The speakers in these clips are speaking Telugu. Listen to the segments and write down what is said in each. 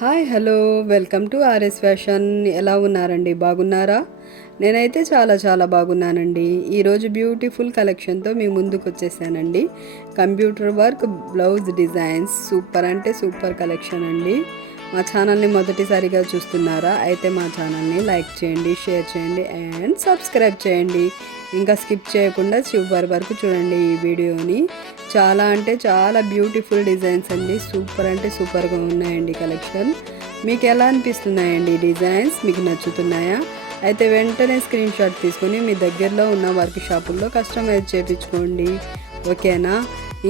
Hi hello welcome to RS fashion. ఎలా ఉన్నారండి? బాగున్నారా? నేనైతే చాలా బాగున్నానండి. ఈరోజు బ్యూటిఫుల్ కలెక్షన్తో మీ ముందుకు వచ్చేసానండి. Computer work blouse designs super అంటే సూపర్ కలెక్షన్ అండి. మా ఛానల్ని మొదటిసారిగా చూస్తున్నారా? అయితే మా ఛానల్ని లైక్ చేయండి, షేర్ చేయండి అండ్ సబ్స్క్రైబ్ చేయండి. ఇంకా స్కిప్ చేయకుండా చివరి వరకు చూడండి ఈ వీడియోని. చాలా అంటే చాలా బ్యూటిఫుల్ డిజైన్స్ అండి. సూపర్ అంటే సూపర్గా ఉన్నాయండి కలెక్షన్. మీకు ఎలా అనిపిస్తున్నాయండి డిజైన్స్? మీకు నచ్చుతున్నాయా? అయితే వెంటనే స్క్రీన్ షాట్ తీసుకొని మీ దగ్గరలో ఉన్న వర్క్ షాపుల్లో కస్టమైజ్ చేయించుకోండి. ఓకేనా?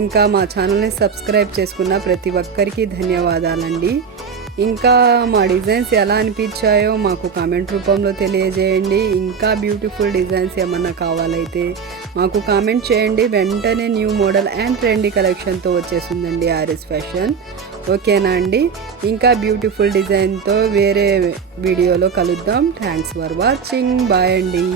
ఇంకా మా ఛానల్ని సబ్స్క్రైబ్ చేసుకున్న ప్రతి ఒక్కరికి ధన్యవాదాలండి. ఇంకా మా డిజైన్స్ ఎలా అనిపించాయో మాకు కామెంట్ రూపంలో తెలియజేయండి. ఇంకా బ్యూటిఫుల్ డిజైన్స్ ఏమన్నా కావాలైతే మాకు కామెంట్ చేయండి. వెంటనే న్యూ మోడల్ అండ్ ట్రెండీ కలెక్షన్తో వచ్చేసిందండి ఆర్ఎస్ ఫ్యాషన్. ఓకేనా అండి? ఇంకా బ్యూటిఫుల్ డిజైన్తో వేరే వీడియోలో కలుద్దాం. Thanks for watching. బాయ్ అండి.